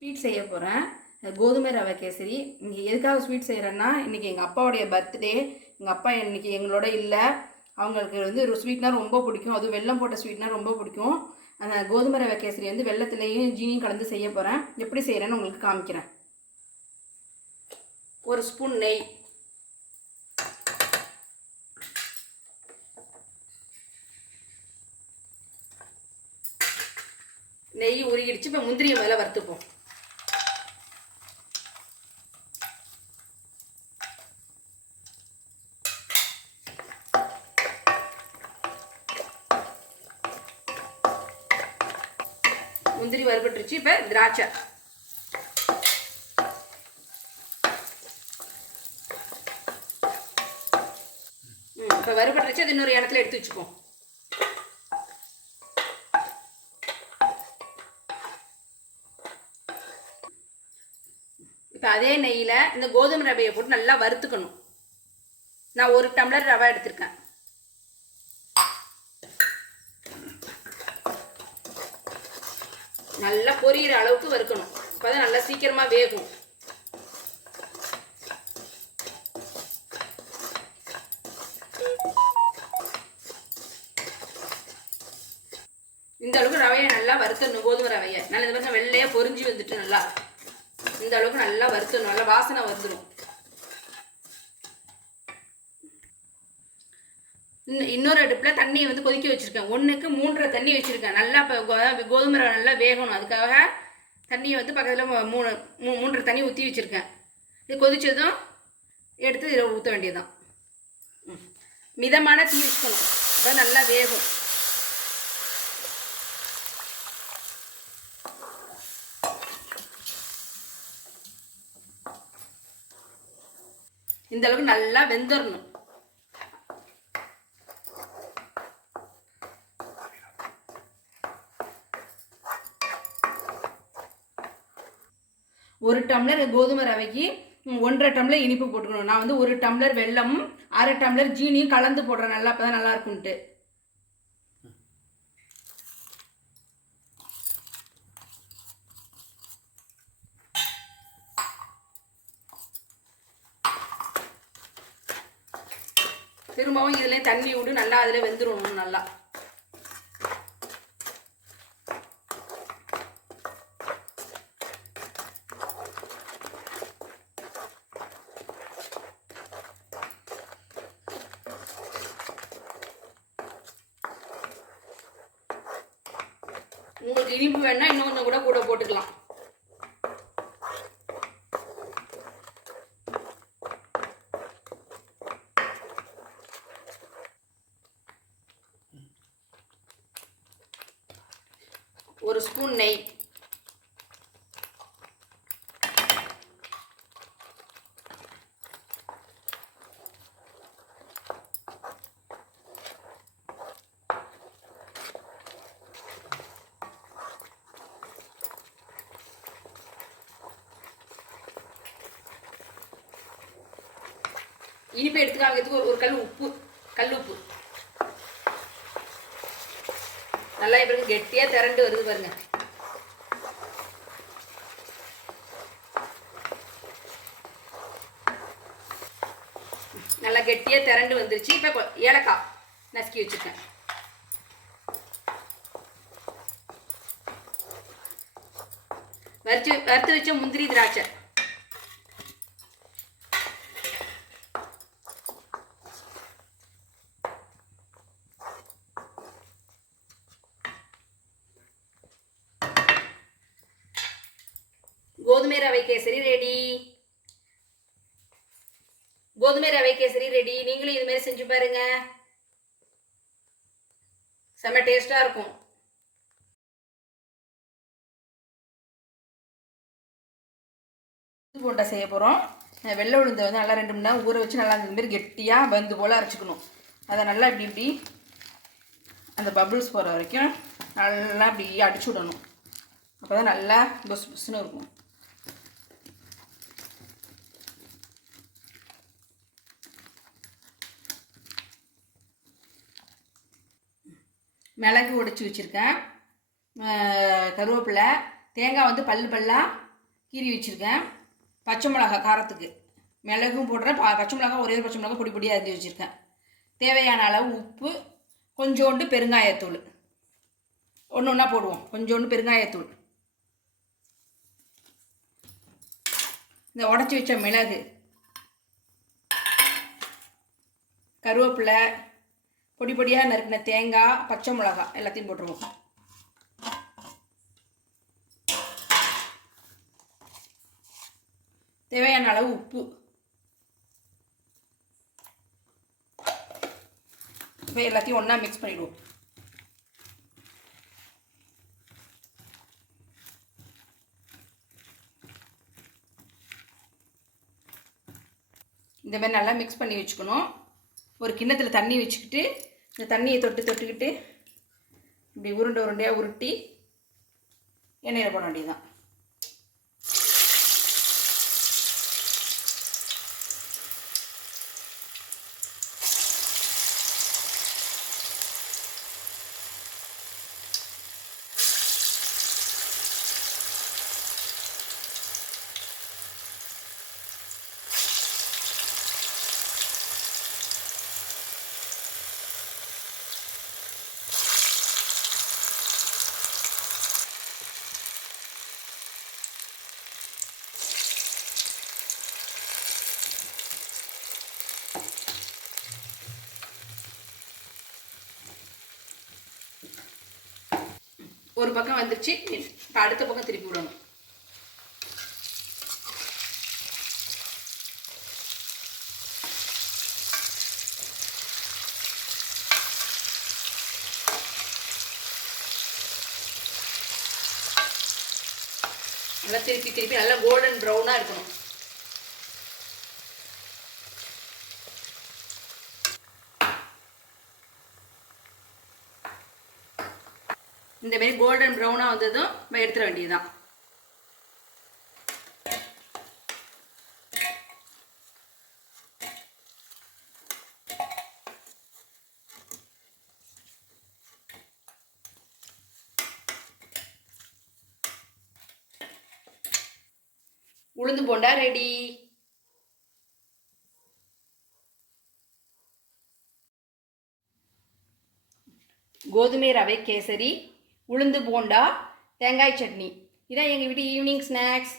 Sweet செய்ய போகிறேன். கோதுமை ரவை கேசரி. இன்றைக்கி எதுக்காக ஸ்வீட் செய்கிறேன்னா, இன்றைக்கி எங்கள் அப்பாவுடைய பர்த்டே. எங்கள் அப்பா இன்றைக்கி எங்களோட இல்லை. அவங்களுக்கு வந்து ஒரு ஸ்வீட்னால் ரொம்ப பிடிக்கும். அதுவும் வெல்லம் போட்ட ஸ்வீட்னால் ரொம்ப பிடிக்கும். அந்த கோதுமை ரவை கேசரி வந்து வெல்லத்துலேயும் ஜீனியும் கலந்து செய்ய போகிறேன். எப்படி செய்கிறேன்னு உங்களுக்கு காமிக்கிறேன். ஒரு ஸ்பூன் நெய், நெய் உருகிடுச்சு. இப்போ முந்திரியை முதல்ல வறுத்துப்போம். முந்திரி வறுபட்டுருச்சு. இப்போ திராட்சை, இப்போ வறுபட்டுருச்சு. அது இன்னொரு இடத்துல எடுத்து வச்சுப்போம். இப்போ அதே நெய்யில் இந்த கோதுமை ரவையை போட்டு நல்லா வறுத்துக்கணும். நான் 1 டம்ளர் ரவை எடுத்திருக்கேன். நல்லா பொரியிற அளவுக்கு வறுக்கணும். அப்போதான் நல்லா சீக்கிரமாக வேகும். இந்த அளவுக்கு ரவையை நல்லா வறுத்தணும். கோதுமை ரவையை நல்லா இந்த மாதிரி வெள்ளையாக பொரிஞ்சு வந்துட்டு நல்லா இந்த அளவுக்கு நல்லா வறுத்தணும். நல்லா வாசனை வந்துடும். இன்னொரு அடுப்பில் தண்ணியை வந்து கொதிக்க வச்சுருக்கேன். 1க்கு 3 தண்ணி வச்சுருக்கேன். நல்லா இப்போ கோதுமை ரவை நல்லா வேகணும். அதுக்காக தண்ணியை வந்து பக்கத்தில் 3 தண்ணி ஊற்றி வச்சுருக்கேன். இது கொதிச்சதும் எடுத்து இதில் ஊற்ற வேண்டியதுதான். மிதமான தீ வச்சுக்கணும். அதான் நல்லா வேகும். இந்த அளவுக்கு நல்லா வெந்துடணும். ஒரு டம்ளர் கோதுமை ரவைக்கு 1.5 டம்ளர் இனிப்பு போட்டுக்கணும். நான் வந்து 1 டம்ளர் வெல்லமும் 1/2 டம்ளர் ஜீனியும் கலந்து போடுறேன். நல்லா அப்போ தான் நல்லா இருக்கும்ட்டு. திரும்பவும் இதில் தண்ணி விட்டு நல்லா அதில் வெந்துடணும். நல்லா உங்களுக்கு இனிப்பு வேணா இன்னும் கொஞ்சம் கூட போட்டுக்கலாம். ஒரு ஸ்பூன் நெய், இனிப்பு எடுத்துக்காங்கிறதுக்கு ஒரு கல் உப்பு, கல் உப்பு. நல்லா இப்போ கெட்டியாக திரண்டு வருது பாருங்க. நல்லா கெட்டியாக திரண்டு வந்துருச்சு. இப்போ ஏலக்காய் நசுக்கி வச்சுருக்கேன். வறுத்து வச்ச முந்திரி திராட்சை, கோதுமை ரவை கேசரி ரெடி. கோதுமை ரவை கேசரி ரெடி. நீங்களும் இது மாதிரி செஞ்சு பாருங்க. செம்ம டேஸ்டா இருக்கும். போண்டா செய்ய போகிறோம். வெள்ளை உளுந்தை வந்து நல்லா 2 மணி நேரம் ஊற வச்சு நல்லா இந்த மாதிரி கெட்டியாக பந்து போல் அரைச்சிக்கணும். அதை நல்லா இப்படி அந்த பபுள்ஸ் போகிற வரைக்கும் நல்லா இப்படி அடிச்சு விடணும். அப்போ தான் நல்லா புஸ் புஸ்ன்னு இருக்கும். மிளகு உடைச்சி வச்சுருக்கேன், கருவேப்பிலை, தேங்காய் வந்து பல்லு பல்லாக கீரி வச்சுருக்கேன். பச்சை மிளகா காரத்துக்கு மிளகும் போடுறேன். பச்சை மிளகா ஒரே ஒரு பச்சை மிளகா பொடி பொடியாக அரிஞ்சு வச்சுருக்கேன். தேவையான அளவு உப்பு, கொஞ்சோண்டு பெருங்காயத்தூள், ஒன்று ஒன்றா போடுவோம். கொஞ்சோண்டு பெருங்காயத்தூள், இந்த உடச்சி வச்ச மிளகு, கருவேப்பிலை, பொடி பொடியாக நறுக்கின தேங்காய், பச்சை மிளகா எல்லாத்தையும் போட்டுருவோம். தேவையான அளவு உப்பு. இப்போ எல்லாத்தையும் ஒன்றா மிக்ஸ் பண்ணிவிடுவோம். இந்த மாதிரி நல்லா மிக்ஸ் பண்ணி வச்சுக்கணும். ஒரு கிண்ணத்தில் தண்ணி வச்சுக்கிட்டு இந்த தண்ணியை தொட்டுக்கிட்டு இப்படி உருண்டையாக உருட்டி எண்ணெயில் போட வேண்டியதுதான். ஒரு பக்கம் வந்துருச்சு. இப்போ அடுத்த பக்கம் திருப்பி விடணும். நல்லா திருப்பி நல்லா கோல்டன் ப்ரௌனாக இருக்கணும். இந்த மாதிரி கோல்டன் ப்ரௌனாக வந்ததும் நம்ம எடுத்துட வேண்டியதுதான். உளுந்து போண்டா ரெடி. கோதுமை ரவை கேசரி, உளுந்து போண்டா, தேங்காய் சட்னி. இதான் எங்கள் வீட்டு ஈவினிங் ஸ்நாக்ஸ்.